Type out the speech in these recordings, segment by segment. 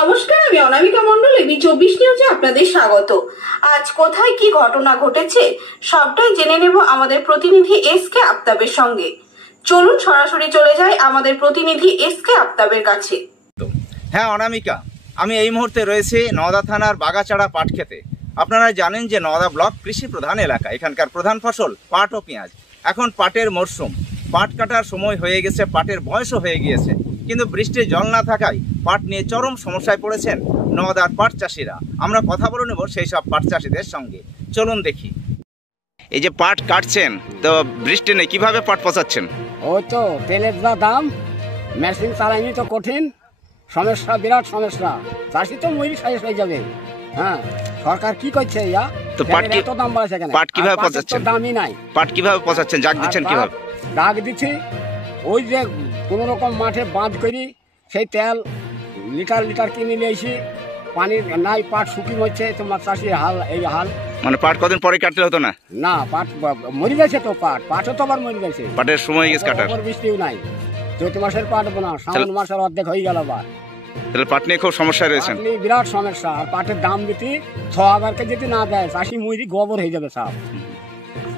নমস্কার, আমি অনামিকা মণ্ডল, এবি 24 নিউজে আপনাদের স্বাগত। আজ কোথায় কি ঘটনা ঘটেছে সবটাই জেনে নেব আমাদের প্রতিনিধি এসকে আফতাবের সঙ্গে। চলুন সরাসরি চলে যাই আমাদের প্রতিনিধি এসকে আফতাবের কাছে। হ্যাঁ অনামিকা, আমি এই মুহূর্তে রয়েছি নওদা থানার বাগাচাড়া পাট খেতে। আপনারা জানেন যে নওদা ব্লক কৃষি প্রধান এলাকা, এখানকার প্রধান ফসল পাট ও পেঁয়াজ। এখন পাটের মরশুম, পাট কাটার সময় হয়ে গেছে, পাটের বয়সও হয়ে গিয়েছে, কিন্তু বৃষ্টির জল না থাকায় পাট নিয়ে চরম সমস্যায় পড়েছেন নওদার পাট চাষিরা। আমরা কথা বলে নেব সেই সব পাট চাষিদের সঙ্গে। চলুন দেখি। এই যে পাট কাটছেন, তো বৃষ্টি নেই, কিভাবে পাট পচাচ্ছেন? ওই তো তেলের যা দাম, মেশিন চালাইনি তো কঠিন সমস্যা, বিরাট সমস্যা। চাষি তো মরি শেষ হয়ে যাবে। হ্যাঁ, সরকার কি করছে? তো পাট কি এত দাম বাড়ছে কেন? পাট কিভাবে পচাচ্ছেন? দামই নাই। পাট কিভাবে পচাচ্ছেন? জাগ দিচ্ছেন কিভাবে? দাগ দিচ্ছি ওই যে কোন রকম মাঠে বাঁধ করি, সেই তেল লিটার লিটার কিনে নিয়ে এসি, পানির নাই, পাট শুকিয়ে হচ্ছে। তোমার চাষির হাল এই হাল। মানে পাট কদিন পরে কাটলে হতো না? না, পাট মরে যাচ্ছে তো, পাটও তো আবার মরে যাচ্ছে। পাটের সময় গেছে কাটার, বৃষ্টিও নাই। চৈত্র মাসের পাট বোনা, শ্রাবণ মাসের অর্ধেক হয়ে গেল। আবার তাহলে পাট নিয়ে খুব সমস্যা রয়েছে, বিরাট সমস্যা। আর পাটের দাম দিতে 6,000 যদি না দেয়, চাষি মুড়ি গোবর হয়ে যাবে সব।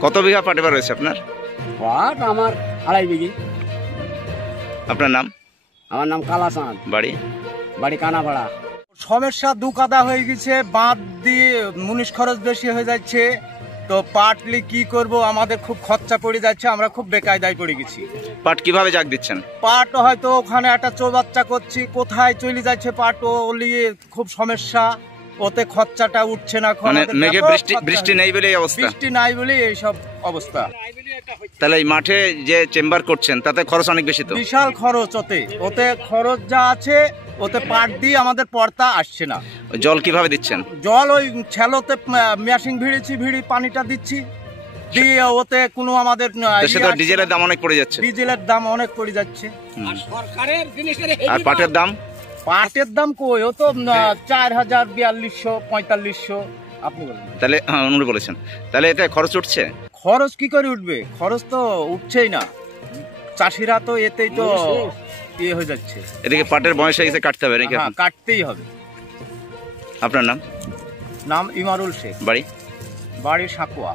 কত বিঘা পাট এবার রয়েছে আপনার? পাট আমার 2.5 বিঘি। আপনার নাম? আমার নাম কালাচাঁদ, বাড়ি কানাপাড়া। সমস্যা দু কাদা হয়ে গেছে, বাঁধ দিয়ে মুনিশ খরচ বেশি হয়ে যাচ্ছে। তো পাটলি কি করব, আমাদের খুব খরচা পড়ে যাচ্ছে, আমরা খুব বেকায়দায় পড়ে গেছি। পাট কিভাবে জাগ দিচ্ছেন? পাট হয়তো ওখানে একটা চৌবাচ্চা করছি, কোথায় চলে যাচ্ছে পাট, ও নিয়ে খুব সমস্যা। ওতে খরচাটা উঠছে না। মানে মেঘে বৃষ্টি নেই বলে অবস্থা, বৃষ্টি নাই বলে এইসব অবস্থা। তাহলে এই মাঠে যে চেম্বার করছেন তাতে খরচ অনেক বেশি, তো বিশাল খরচ। ওতে খরচ যা আছে, ওতে পাট দিয়ে আমাদের পড়তা আসছে না। জল কিভাবে দিচ্ছেন? জল ওই ছেলোতে মেশিন ভিড়েছি, ভিড়ি পানিটা দিচ্ছি, দিয়ে ওতে কোনো আমাদের ডিজেলের দাম অনেক পড়ে যাচ্ছে। ডিজেলের দাম অনেক পড়ে যাচ্ছে। আর পাটের দাম? পাটের দাম কই, ও তো 4,000, 4200, 4500 আপনি বলেন। তাহলে উনি বলেছেন, তাহলে এতে খরচ উঠছে? খরচ কি করে উঠবে? খরচ তো উঠছেই না। চাষিরা তো এতেই তো ইয়ে হয়ে যাচ্ছে। এদিকে পাটের বয়স হয়ে গেছে, কাটতে হবে নাকি? হ্যাঁ, কাটতেই হবে। আপনার নাম? নাম ইমারুল শেখ, বাড়ি সাকুয়া।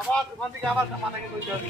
আবার ওখান থেকে আবার মাথাকে কইতে হবে।